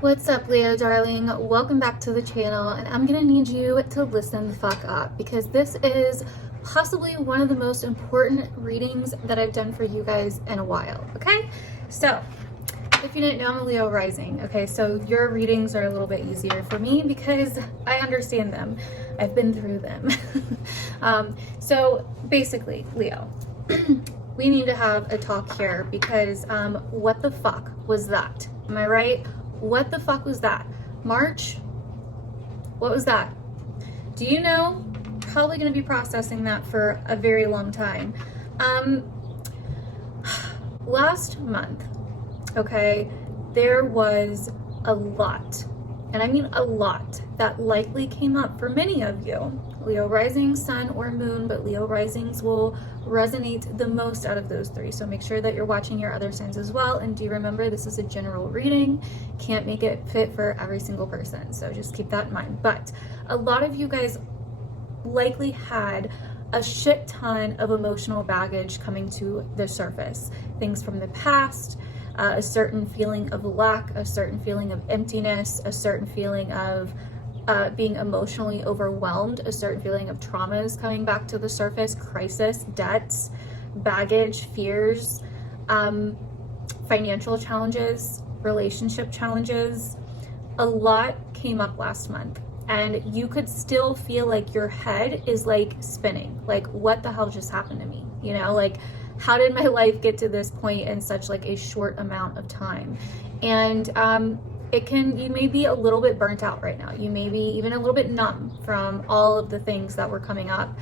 What's up, Leo darling? Welcome back to the channel, and I'm gonna need you to listen the fuck up because this is possibly one of the most important readings that I've done for you guys in a while, okay? So, if you didn't know, I'm a Leo rising, okay? So your readings are a little bit easier for me because I understand them. I've been through them. So basically, Leo, we need to have a talk here because what the fuck was that? Am I right? What the fuck was that? March? What was that? Do you know? Probably going to be processing that for a very long time. Last month, okay, there was a lot, and I mean a lot, that likely came up for many of you. Leo rising, sun, or moon, but Leo risings will resonate the most out of those three. So make sure that you're watching your other signs as well. And do remember, this is a general reading. Can't make it fit for every single person. So just keep that in mind. But a lot of you guys likely had a shit ton of emotional baggage coming to the surface. Things from the past, a certain feeling of lack, a certain feeling of emptiness, a certain feeling of being emotionally overwhelmed, a certain feeling of traumas coming back to the surface, crisis, debts, baggage, fears, financial challenges, relationship challenges. A lot came up last month, and you could still feel like your head is like spinning. Like, what the hell just happened to me? You know, like, how did my life get to this point in such like a short amount of time? And you may be a little bit burnt out right now. You may be even a little bit numb from all of the things that were coming up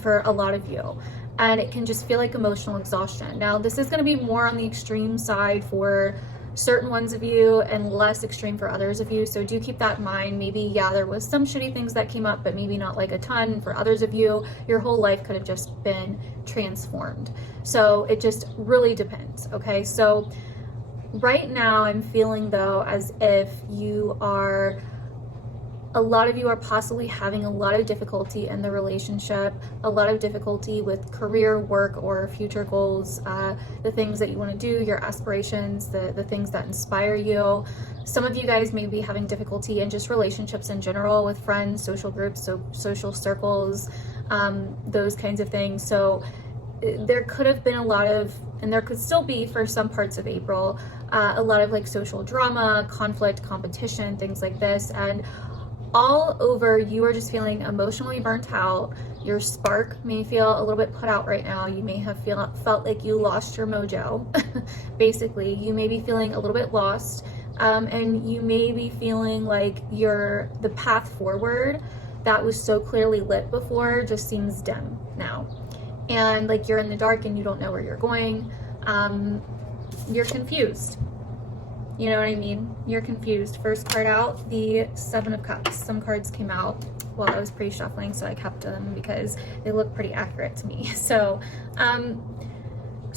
for a lot of you. And it can just feel like emotional exhaustion. Now, this is going to be more on the extreme side for certain ones of you and less extreme for others of you. So do keep that in mind. Maybe, yeah, there was some shitty things that came up, but maybe not like a ton. For others of you, your whole life could have just been transformed. So it just really depends. Okay. So right now I'm feeling though as if a lot of you are possibly having a lot of difficulty in the relationship, a lot of difficulty with career, work, or future goals, the things that you want to do, your aspirations, the things that inspire you. Some of you guys may be having difficulty in just relationships in general with friends, social groups, so social circles, those kinds of things. So there could have been a lot of, and there could still be for some parts of April, a lot of like social drama, conflict, competition, things like this. And all over, you are just feeling emotionally burnt out. Your spark may feel a little bit put out right now. You may have felt like you lost your mojo. Basically, you may be feeling a little bit lost, and you may be feeling like the path forward that was so clearly lit before just seems dim now. And like you're in the dark and you don't know where you're going. You're confused. You know what I mean? You're confused. First card out, the Seven of Cups. Some cards came out while I was pre-shuffling, so I kept them because they look pretty accurate to me. So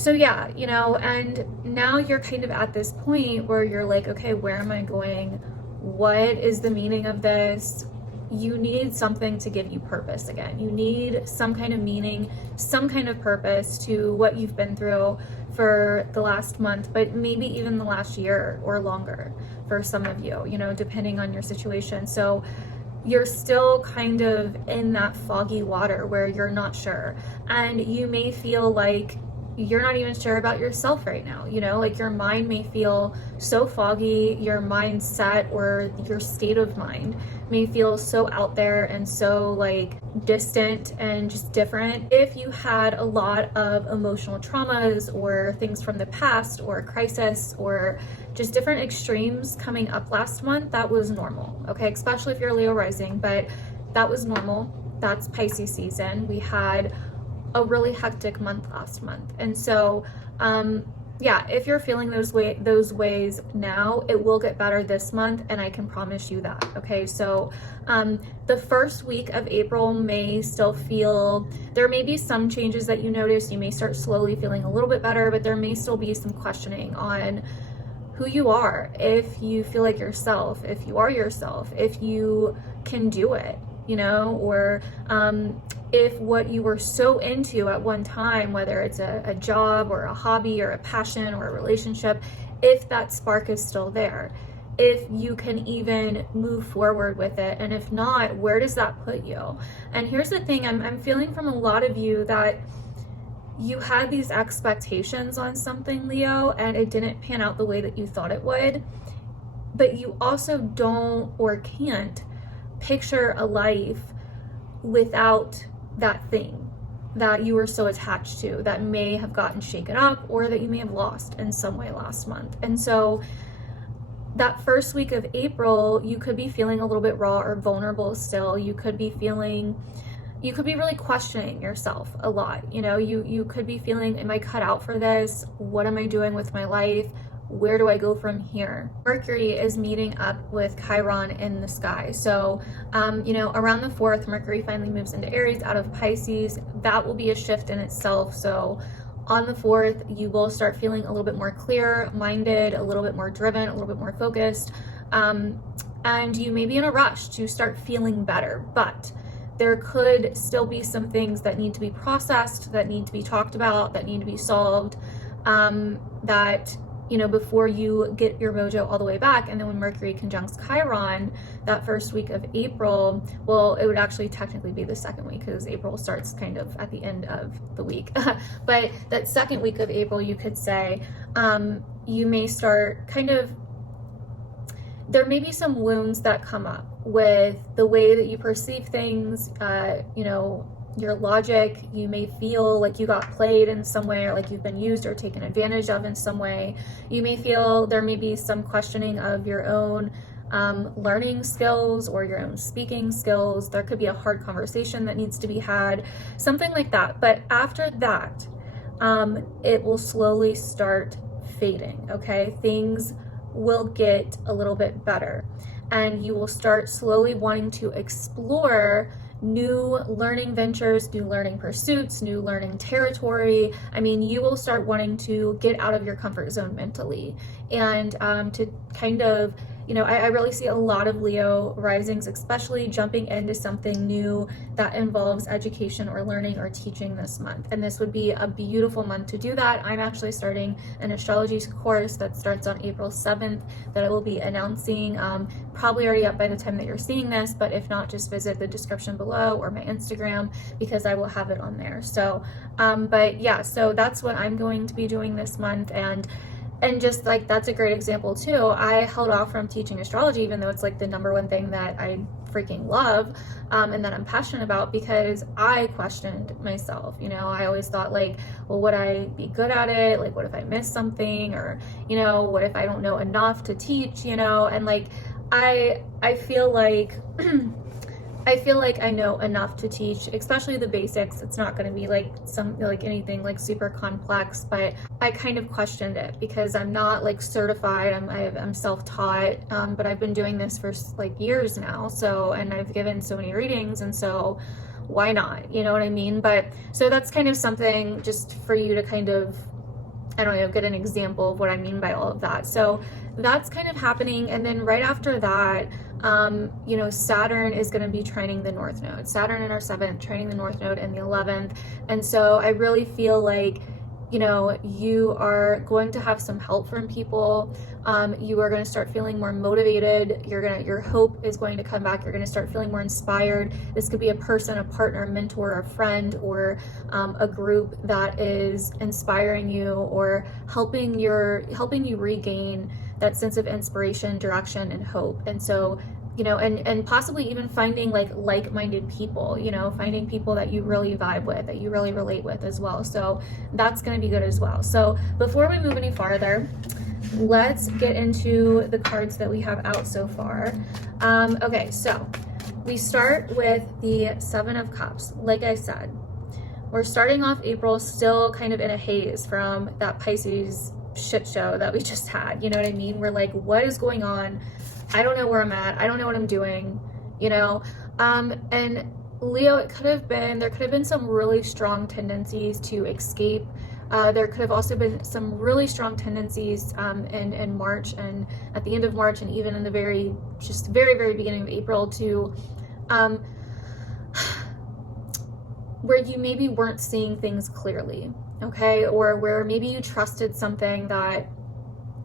yeah, you know, and now you're kind of at this point where you're like, okay, where am I going? What is the meaning of this? You need something to give you purpose again. You need some kind of meaning, some kind of purpose to what you've been through for the last month, but maybe even the last year or longer for some of you, you know, depending on your situation. So you're still kind of in that foggy water where you're not sure. And you may feel like you're not even sure about yourself right now, you know, like your mind may feel so foggy, your mindset or your state of mind may feel so out there and so like distant and just different. If you had a lot of emotional traumas or things from the past or crisis or just different extremes coming up last month, that was normal, okay? Especially if you're Leo rising, but that was normal. That's Pisces season. We had a really hectic month last month. And so, yeah, if you're feeling those ways now, it will get better this month, and I can promise you that, okay? So the first week of April may still feel, there may be some changes that you notice. You may start slowly feeling a little bit better, but there may still be some questioning on who you are, if you feel like yourself, if you are yourself, if you can do it, you know, or if what you were so into at one time, whether it's a job or a hobby or a passion or a relationship, if that spark is still there. if you can even move forward with it. And if not, where does that put you? And here's the thing, I'm feeling from a lot of you that you had these expectations on something, Leo, and it didn't pan out the way that you thought it would. But you also don't or can't picture a life without that thing that you were so attached to, that may have gotten shaken up or that you may have lost in some way last month. And so that first week of April, you could be feeling a little bit raw or vulnerable still. You could be really questioning yourself a lot. You know, you could be feeling, am I cut out for this? What am I doing with my life? Where do I go from here? Mercury is meeting up with Chiron in the sky. So, you know, around the 4th, Mercury finally moves into Aries out of Pisces. That will be a shift in itself. So on the 4th, you will start feeling a little bit more clear-minded, a little bit more driven, a little bit more focused. And you may be in a rush to start feeling better, but there could still be some things that need to be processed, that need to be talked about, that need to be solved, that, you know, before you get your mojo all the way back. And then when Mercury conjuncts Chiron that first week of April, well, it would actually technically be the second week because April starts kind of at the end of the week. But that second week of April, you could say, you may start kind of, there may be some wounds that come up with the way that you perceive things, you know, your logic. You may feel like you got played in some way, or like you've been used or taken advantage of in some way. You may feel there may be some questioning of your own learning skills or your own speaking skills. There could be a hard conversation that needs to be had, something like that. But after that, it will slowly start fading, okay? Things will get a little bit better, and you will start slowly wanting to explore new learning ventures, new learning pursuits, new learning territory. I mean, you will start wanting to get out of your comfort zone mentally, and to kind of, you know, I really see a lot of Leo risings, especially jumping into something new that involves education or learning or teaching this month. And this would be a beautiful month to do that. I'm actually starting an astrology course that starts on April 7th that I will be announcing, probably already up by the time that you're seeing this, but if not, just visit the description below or my Instagram because I will have it on there. So, but yeah, so that's what I'm going to be doing this month. And just like, that's a great example too. I held off from teaching astrology, even though it's like the #1 thing that I freaking love, and that I'm passionate about, because I questioned myself. You know, I always thought like, well, would I be good at it? Like, what if I miss something? Or, you know, what if I don't know enough to teach, you know? And like, I feel like I know enough to teach, especially the basics. It's not going to be like anything like super complex, but I kind of questioned it because I'm not like certified. I'm self-taught, but I've been doing this for like years now. So, and I've given so many readings, and so why not? You know what I mean? But so that's kind of something just for you to kind of, I don't know, get an example of what I mean by all of that. So that's kind of happening. And then right after that, you know, Saturn is going to be trining the North Node. Saturn in our 7th, trining the North Node in the 11th. And so I really feel like, you know, you are going to have some help from people. You are going to start feeling more motivated. Your hope is going to come back. You're going to start feeling more inspired. This could be a person, a partner, a mentor, a friend, or a group that is inspiring you or helping you regain that sense of inspiration, direction, and hope. And so, you know, and possibly even finding like-minded people, you know, finding people that you really vibe with, that you really relate with as well. So that's going to be good as well. So before we move any farther, let's get into the cards that we have out so far. Okay, so we start with the 7 of Cups. Like I said, we're starting off April still kind of in a haze from that Pisces shit show that we just had. You know what I mean? We're like, what is going on? I don't know where I'm at. I don't know what I'm doing, you know? And Leo, there could have been some really strong tendencies to escape. There could have also been some really strong tendencies in March, and at the end of March, and even in the very, very beginning of April to where you maybe weren't seeing things clearly, okay? Or where maybe you trusted something that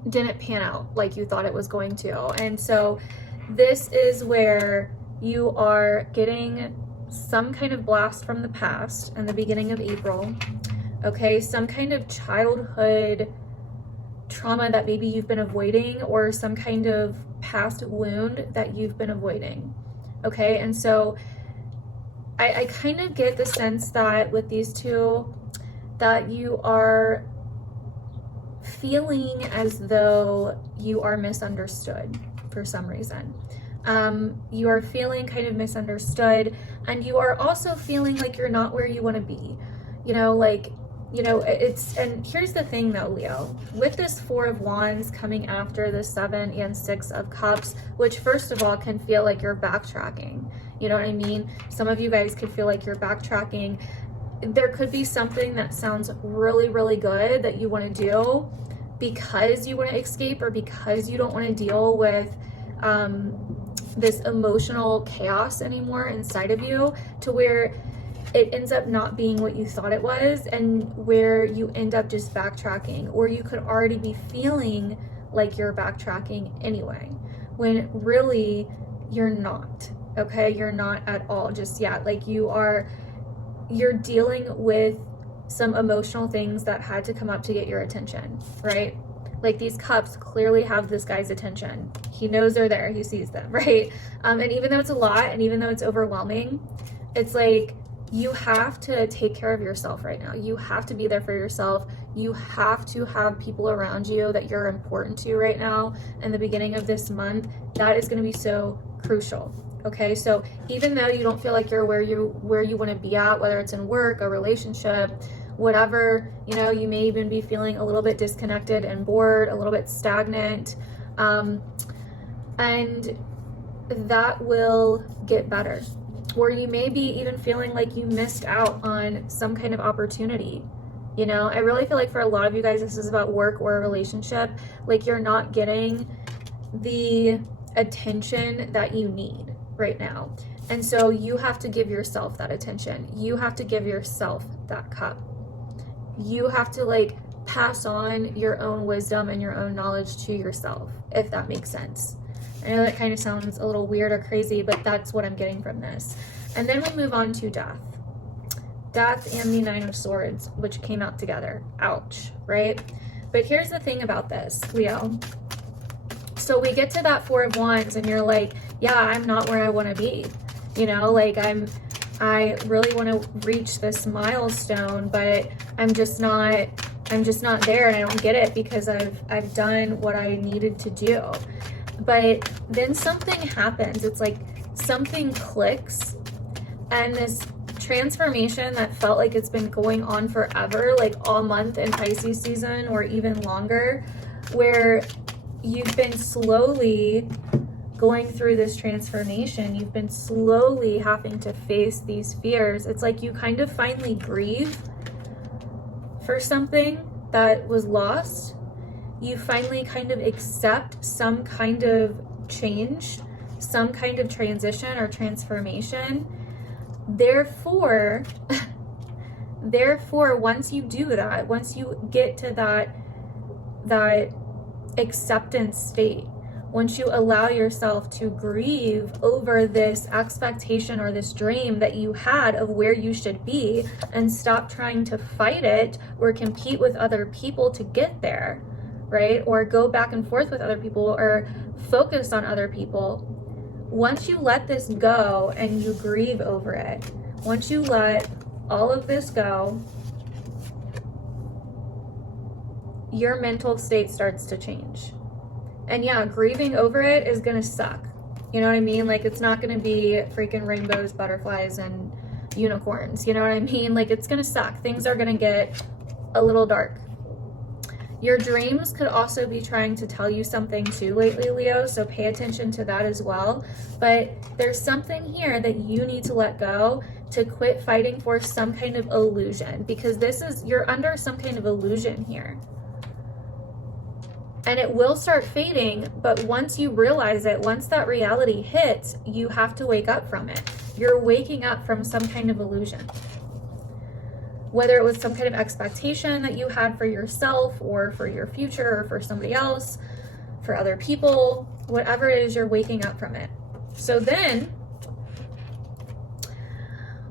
didn't pan out like you thought it was going to. And so this is where you are getting some kind of blast from the past in the beginning of April. Okay, some kind of childhood trauma that maybe you've been avoiding, or some kind of past wound that you've been avoiding. Okay, and so I kind of get the sense that with these two, that you are feeling as though you are misunderstood for some reason. You are feeling kind of misunderstood, and you are also feeling like you're not where you want to be. And here's the thing though, Leo, with this Four of Wands coming after the Seven and Six of Cups, which first of all can feel like you're backtracking. You know what I mean? Some of you guys could feel like you're backtracking. There could be something that sounds really, really good that you want to do because you want to escape, or because you don't want to deal with this emotional chaos anymore inside of you, to where it ends up not being what you thought it was, and where you end up just backtracking, or you could already be feeling like you're backtracking anyway, when really you're not. Okay, you're not at all just yet. Like you're dealing with some emotional things that had to come up to get your attention, right? Like these cups clearly have this guy's attention. He knows they're there, he sees them, right? And even though it's a lot, and even though it's overwhelming, it's like, you have to take care of yourself right now. You have to be there for yourself. You have to have people around you that you're important to right now. In the beginning of this month, that is going to be so crucial. Okay, so even though you don't feel like you're where you want to be at, whether it's in work, a relationship, whatever, you may even be feeling a little bit disconnected and bored, a little bit stagnant, and that will get better. Or you may be even feeling like you missed out on some kind of opportunity. I really feel like for a lot of you guys, this is about work or a relationship. Like you're not getting the attention that you need right now. And so you have to give yourself that attention. You have to give yourself that cup. You have to pass on your own wisdom and your own knowledge to yourself, if that makes sense. I know that kind of sounds a little weird or crazy, but that's what I'm getting from this. And then we move on to death. Death and the Nine of Swords, which came out together. Ouch, right? But here's the thing about this, Leo. So we get to that Four of Wands and you're like, yeah, I'm not where I want to be. I really want to reach this milestone, but I'm just not there, and I don't get it because I've done what I needed to do. But then something happens. It's like something clicks, and this transformation that felt like it's been going on forever, like all month in Pisces season or even longer, where you've been slowly going through this transformation, you've been slowly having to face these fears. It's like you kind of finally grieve for something that was lost. You finally kind of accept some kind of change, some kind of transition or transformation. Therefore, once you do that, once you get to that acceptance state, once you allow yourself to grieve over this expectation or this dream that you had of where you should be, and stop trying to fight it or compete with other people to get there, right? Or go back and forth with other people or focus on other people. Once you let this go and you grieve over it, once you let all of this go, your mental state starts to change. And yeah, grieving over it is gonna suck. You know what I mean? Like, it's not gonna be freaking rainbows, butterflies, and unicorns. You know what I mean? Like, it's gonna suck. Things are gonna get a little dark. Your dreams could also be trying to tell you something too lately, Leo, so pay attention to that as well. But there's something here that you need to let go, to quit fighting for some kind of illusion, because you're under some kind of illusion here. And it will start fading, but once you realize it, once that reality hits, you have to wake up from it. You're waking up from some kind of illusion. whether it was some kind of expectation that you had for yourself or for your future or for somebody else, for other people, whatever it is, you're waking up from it. So then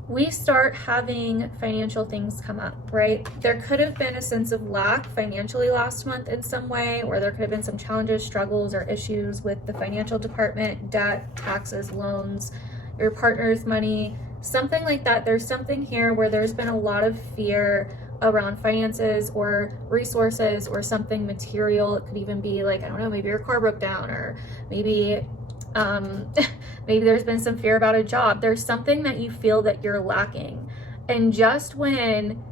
we start having financial things come up, right? There could have been a sense of lack financially last month in some way, or there could have been some challenges, struggles, or issues with the financial department, debt, taxes, loans, your partner's money, something like that. There's something here where there's been a lot of fear around finances or resources or something material. It could even be like, I don't know, maybe your car broke down, or maybe maybe there's been some fear about a job. There's something that you feel that you're lacking. And just when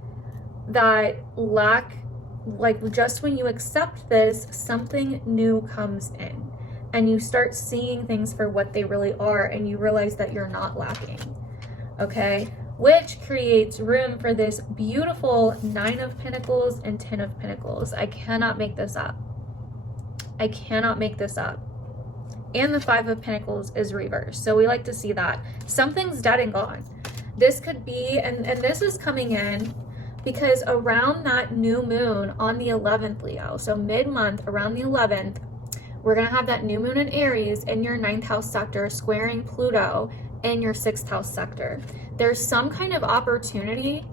that lack, like just when you accept this, something new comes in and you start seeing things for what they really are, and you realize that you're not lacking, okay? Which creates room for this beautiful 9 of Pentacles and 10 of Pentacles. I cannot make this up. I cannot make this up. And the 5 of Pentacles is reversed. So we like to see that. Something's dead and gone. This could be, and this is coming in because around that new moon on the 11th, Leo, so mid-month around the 11th, we're going to have that new moon in Aries in your 9th house sector squaring Pluto in your 6th house sector. There's some kind of opportunity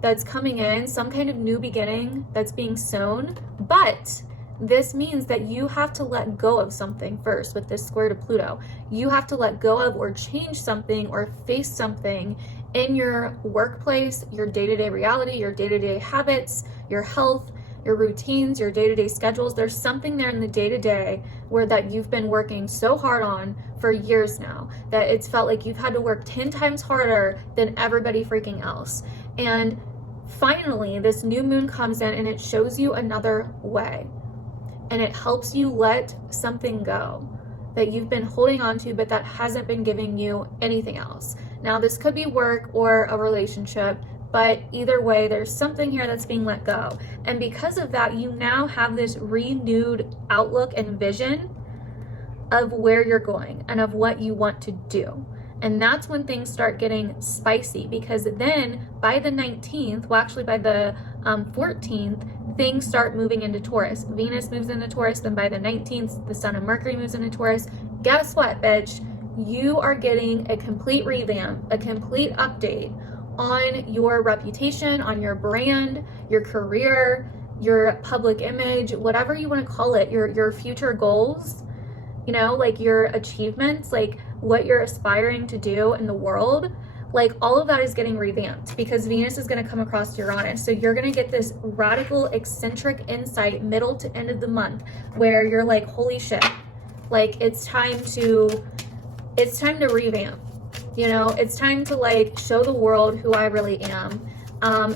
that's coming in, some kind of new beginning that's being sown, but this means that you have to let go of something first with this square to Pluto. You have to let go of or change something or face something in your workplace, your day-to-day reality, your day-to-day habits, your health, your routines, your day-to-day schedules. There's something there in the day-to-day where that you've been working so hard on for years now that it's felt like you've had to work 10 times harder than everybody freaking else. And finally, this new moon comes in and it shows you another way. And it helps you let something go that you've been holding on to, but that hasn't been giving you anything else. Now, this could be work or a relationship, but either way, there's something here that's being let go. And because of that, you now have this renewed outlook and vision of where you're going and of what you want to do. And that's when things start getting spicy, because then by the 19th, well, actually by the 14th, things start moving into Taurus. Venus moves into Taurus, then by the 19th, the Sun and Mercury moves into Taurus. Guess what, bitch? You are getting a complete revamp, a complete update on your reputation, on your brand, your career, your public image, whatever you want to call it, your future goals, you know, like your achievements, like what you're aspiring to do in the world. Like all of that is getting revamped because Venus is going to come across Uranus. So you're going to get this radical, eccentric insight middle to end of the month where you're like, holy shit, like it's time to revamp. You know, it's time to like show the world who I really am.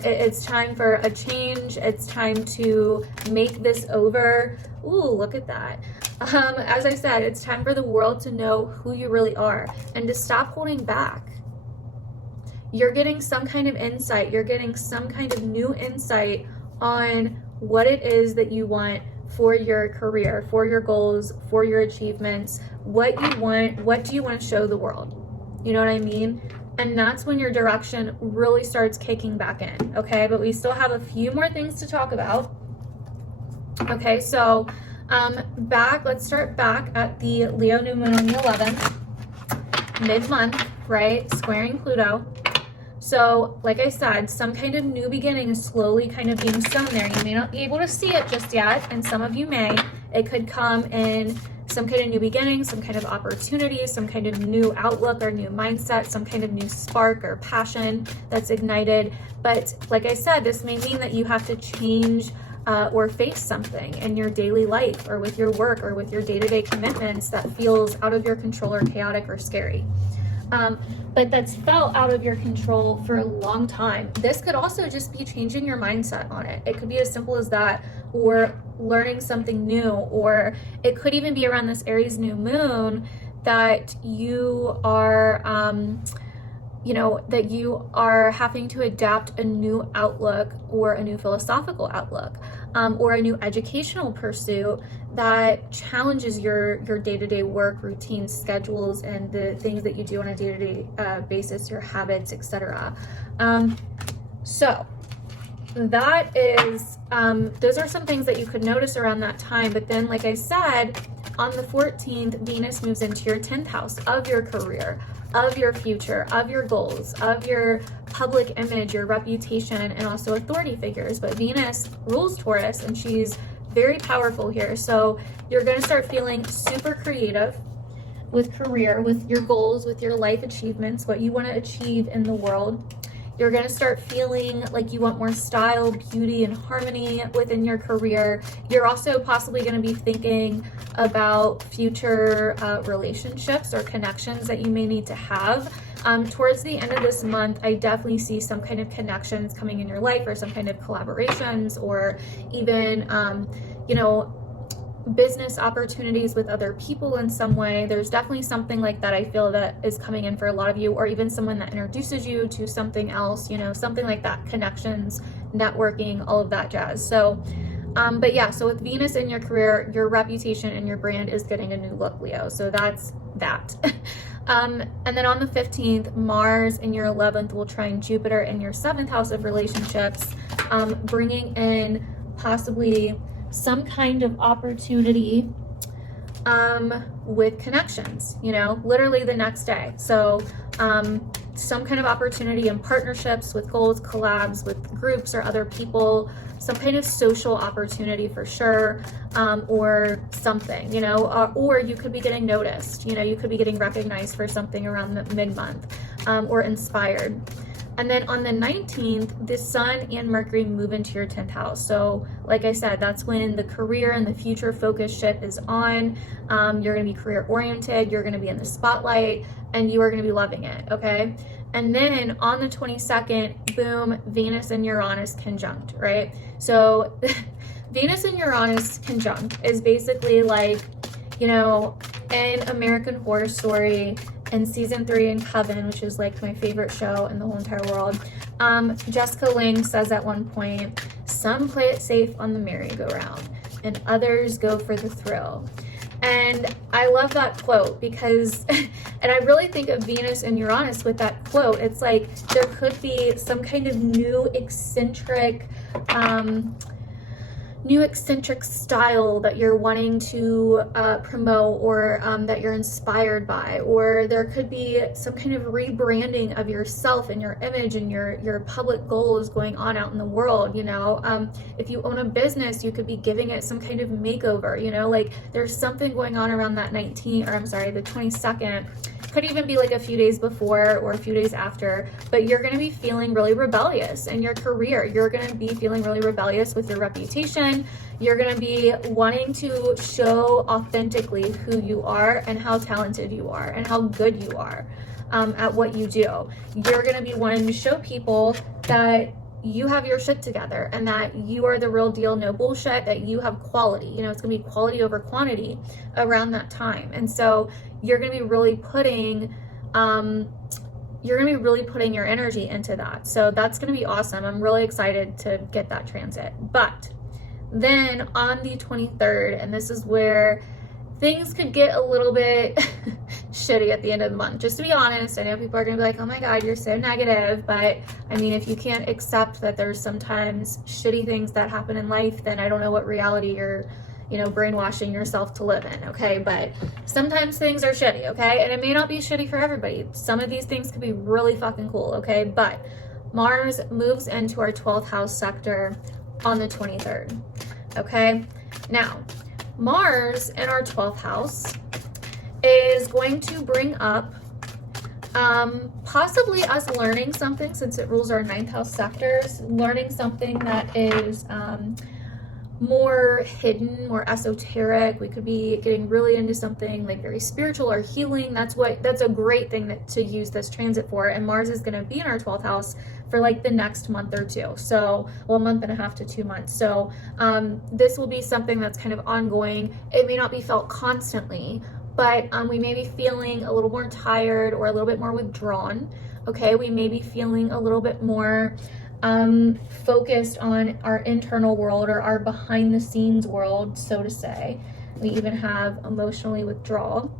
It's time for a change. It's time to make this over. Ooh, look at that. As I said, it's time for the world to know who you really are and to stop holding back. You're getting some kind of insight. You're getting some kind of new insight on what it is that you want for your career, for your goals, for your achievements, what you want, what do you want to show the world? You know what I mean? And that's when your direction really starts kicking back in, okay? But we still have a few more things to talk about. Okay, so let's start back at the Leo new moon on the 11th, mid-month, right? Squaring Pluto. So, like I said, some kind of new beginning is slowly kind of being sown there. You may not be able to see it just yet, and some of you may. It could come in some kind of new beginning, some kind of opportunity, some kind of new outlook or new mindset, some kind of new spark or passion that's ignited. But like I said, this may mean that you have to change or face something in your daily life or with your work or with your day-to-day commitments that feels out of your control or chaotic or scary. But that's felt out of your control for a long time. This could also just be changing your mindset on it. It could be as simple as that, or learning something new, or it could even be around this Aries new moon that you are, that you are having to adapt a new outlook or a new philosophical outlook, or a new educational pursuit that challenges your day-to-day work routines, schedules, and the things that you do on a day-to-day basis, your habits, etc. So that is, those are some things that you could notice around that time. But then, like I said, on the 14th, Venus moves into your 10th house of your career, of your future, of your goals, of your public image, your reputation, and also authority figures. But Venus rules Taurus, and she's very powerful here. So you're going to start feeling super creative with career, with your goals, with your life achievements, what you want to achieve in the world. You're going to start feeling like you want more style, beauty, and harmony within your career. You're also possibly going to be thinking about future relationships or connections that you may need to have. Towards the end of this month, I definitely see some kind of connections coming in your life, or some kind of collaborations, or even, you know, business opportunities with other people in some way. There's definitely something like that I feel that is coming in for a lot of you, or even someone that introduces you to something else, you know, something like that, connections, networking, all of that jazz. So but yeah, so with Venus in your career, your reputation and your brand is getting a new look, Leo. So that's that. And then on the 15th, Mars in your 11th will trine Jupiter in your 7th house of relationships, bringing in possibly some kind of opportunity with connections, you know, literally the next day. So some kind of opportunity in partnerships, with goals, collabs with groups or other people, some kind of social opportunity for sure, or something, you know, or you could be getting noticed, you know, you could be getting recognized for something around the mid-month, or inspired. And then on the 19th, the Sun and Mercury move into your 10th house. So like I said, that's when the career and the future focus ship is on. You're going to be career oriented. You're going to be in the spotlight, and you are going to be loving it. Okay. And then on the 22nd, boom, Venus and Uranus conjunct, right? So Venus and Uranus conjunct is basically like, you know, in American Horror Story, in season 3 in Coven, which is like my favorite show in the whole entire world, Jessica Lange says at one point, some play it safe on the merry-go-round and others go for the thrill. And I love that quote because, and I really think of Venus and Uranus with that quote. It's like there could be some kind of new eccentric style that you're wanting to promote, or that you're inspired by, or there could be some kind of rebranding of yourself and your image and your public goals going on out in the world. You know, if you own a business, you could be giving it some kind of makeover, you know, like there's something going on around that the 22nd. Could even be like a few days before or a few days after, but you're going to be feeling really rebellious in your career. You're going to be feeling really rebellious with your reputation. You're going to be wanting to show authentically who you are and how talented you are and how good you are at what you do. You're going to be wanting to show people that you have your shit together and that you are the real deal, no bullshit, that you have quality. You know, it's going to be quality over quantity around that time. And so you're going to be really putting your energy into that. So that's going to be awesome. I'm really excited to get that transit. But then on the 23rd, and this is where things could get a little bit shitty at the end of the month. Just to be honest, I know people are going to be like, oh my God, you're so negative. But I mean, if you can't accept that there's sometimes shitty things that happen in life, then I don't know what reality you're, you know, brainwashing yourself to live in. Okay. But sometimes things are shitty. Okay. And it may not be shitty for everybody. Some of these things could be really fucking cool. Okay. But Mars moves into our 12th house sector on the 23rd. Okay. Now, Mars in our 12th house is going to bring up possibly us learning something, since it rules our 9th house sectors, learning something that is more hidden, more esoteric. We could be getting really into something like very spiritual or healing. That's a great thing to use this transit for. And Mars is going to be in our 12th house for like the next month or two. So, well, a month and a half to 2 months. So this will be something that's kind of ongoing. It may not be felt constantly, but we may be feeling a little more tired or a little bit more withdrawn. Okay, we may be feeling a little bit more focused on our internal world or our behind the scenes world, so to say. We even have emotionally withdrawal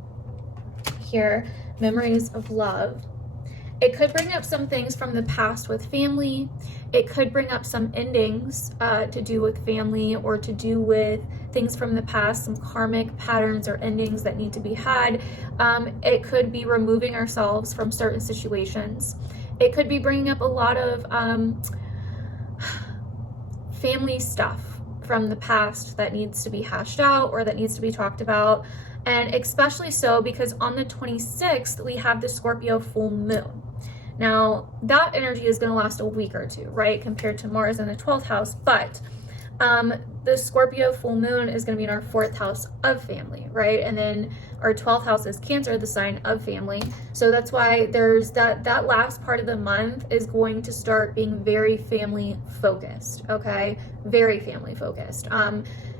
here, memories of love. It could bring up some things from the past with family. It could bring up some endings to do with family, or to do with things from the past, some karmic patterns or endings that need to be had. It could be removing ourselves from certain situations. It could be bringing up a lot of family stuff from the past that needs to be hashed out or that needs to be talked about. And especially so because on the 26th, we have the Scorpio full moon. Now, that energy is going to last a week or two, right? Compared to Mars in the 12th house. But the Scorpio full moon is going to be in our 4th house of family, right? And then our 12th house is Cancer, the sign of family. So that's why there's that last part of the month is going to start being very family focused, okay? Very family focused.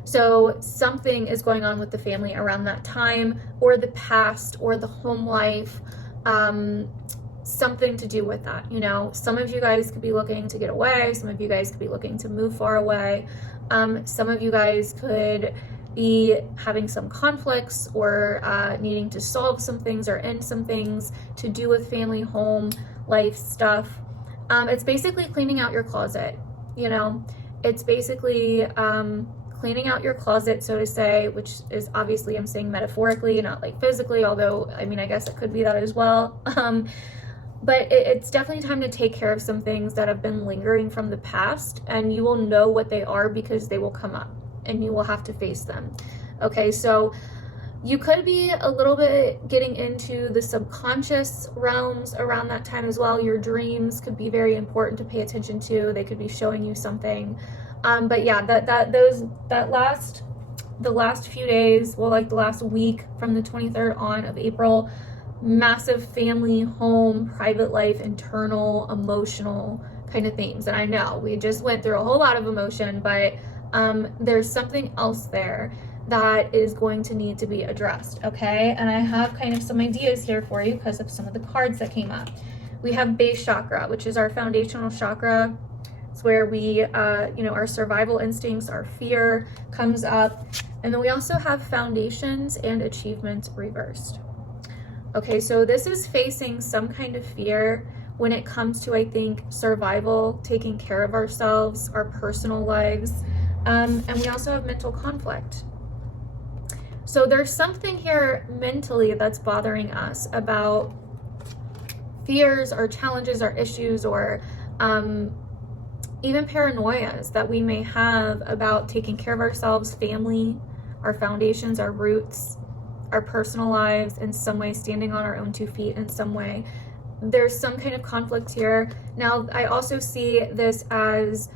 So something is going on with the family around that time, or the past, or the home life, something to do with that. You know, some of you guys could be looking to get away. Some of you guys could be looking to move far away. Some of you guys could be having some conflicts, or needing to solve some things or end some things to do with family, home, life stuff. It's basically cleaning out your closet, you know. It's basically cleaning out your closet, so to say, which is obviously, I'm saying metaphorically, not like physically, although, I mean, I guess it could be that as well. But it's definitely time to take care of some things that have been lingering from the past, and you will know what they are because they will come up and you will have to face them. Okay, so you could be a little bit getting into the subconscious realms around that time as well. Your dreams could be very important to pay attention to. They could be showing you something. But yeah, the last few days, well, like the last week from the 23rd on of April, massive family, home, private life, internal, emotional kind of themes. And I know we just went through a whole lot of emotion, but there's something else there that is going to need to be addressed, okay? And I have kind of some ideas here for you because of some of the cards that came up. We have base chakra, which is our foundational chakra. It's where we, our survival instincts, our fear comes up. And then we also have foundations and achievements reversed. Okay, so this is facing some kind of fear when it comes to, I think, survival, taking care of ourselves, our personal lives, and we also have mental conflict. So there's something here mentally that's bothering us about fears or challenges or issues, or even paranoias that we may have about taking care of ourselves, family, our foundations, our roots, our personal lives, in some way, standing on our own 2 feet in some way. There's some kind of conflict here. Now, I also see this as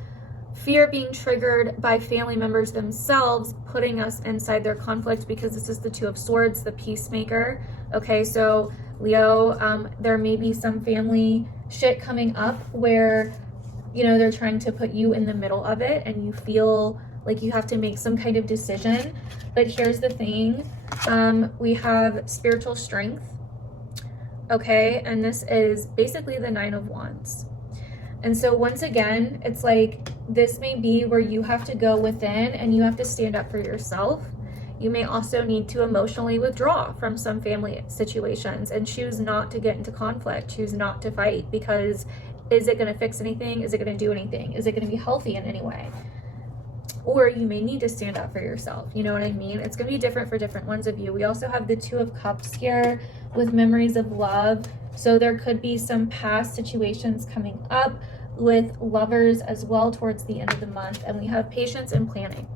fear being triggered by family members themselves, putting us inside their conflict, because this is the 2 of Swords, the peacemaker. Okay, so Leo, there may be some family shit coming up where, you know, they're trying to put you in the middle of it and you feel like you have to make some kind of decision. But here's the thing, we have spiritual strength, okay? And this is basically the 9 of Wands. And so once again, it's like, this may be where you have to go within and you have to stand up for yourself. You may also need to emotionally withdraw from some family situations and choose not to get into conflict, choose not to fight, because is it going to fix anything? Is it going to do anything? Is it going to be healthy in any way? Or you may need to stand up for yourself. You know what I mean? It's going to be different for different ones of you. We also have the 2 of Cups here with memories of love. So there could be some past situations coming up with lovers as well towards the end of the month. And we have patience and planning.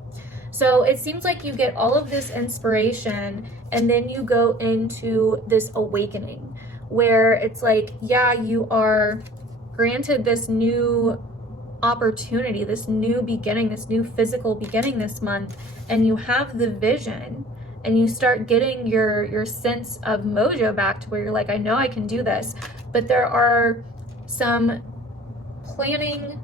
So it seems like you get all of this inspiration and then you go into this awakening where it's like, yeah, you are granted this new opportunity, this new beginning, this new physical beginning this month, and you have the vision and you start getting your sense of mojo back to where you're like, I know I can do this. But there are some planning,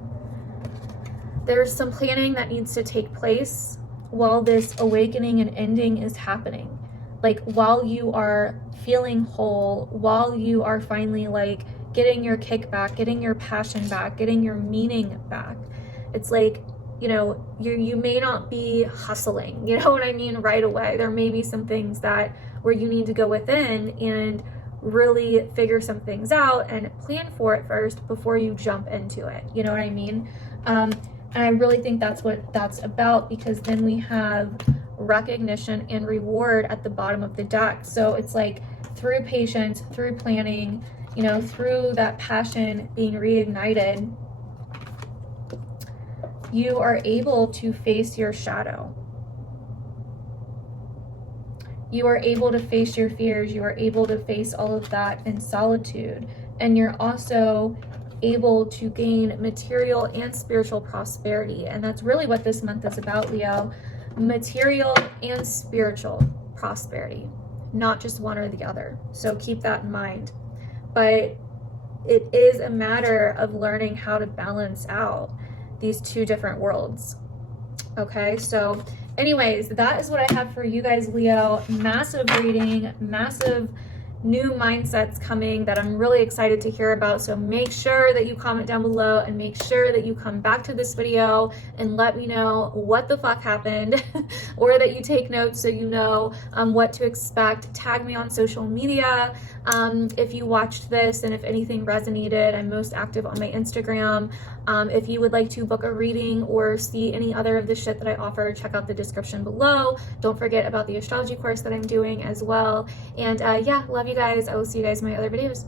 there's some planning that needs to take place while this awakening and ending is happening. Like while you are feeling whole, while you are finally like getting your kick back, getting your passion back, getting your meaning back. It's like, you know, you may not be hustling, you know what I mean, right away. There may be some things that where you need to go within and really figure some things out and plan for it first before you jump into it. You know what I mean? And I really think that's what that's about, because then we have recognition and reward at the bottom of the deck. So it's like through patience, through planning, you know, through that passion being reignited, you are able to face your shadow. You are able to face your fears. You are able to face all of that in solitude. And you're also able to gain material and spiritual prosperity. And that's really what this month is about, Leo. Material and spiritual prosperity, not just one or the other. So keep that in mind. But it is a matter of learning how to balance out these two different worlds. Okay, so anyways, that is what I have for you guys, Leo. Massive reading, massive new mindsets coming that I'm really excited to hear about. So make sure that you comment down below and make sure that you come back to this video and let me know what the fuck happened or that you take notes so you know what to expect. Tag me on social media if you watched this, and if anything resonated. I'm most active on my Instagram. If you would like to book a reading or see any other of the shit that I offer, check out the description below. Don't forget about the astrology course that I'm doing as well. And yeah, love you guys. I will see you guys in my other videos.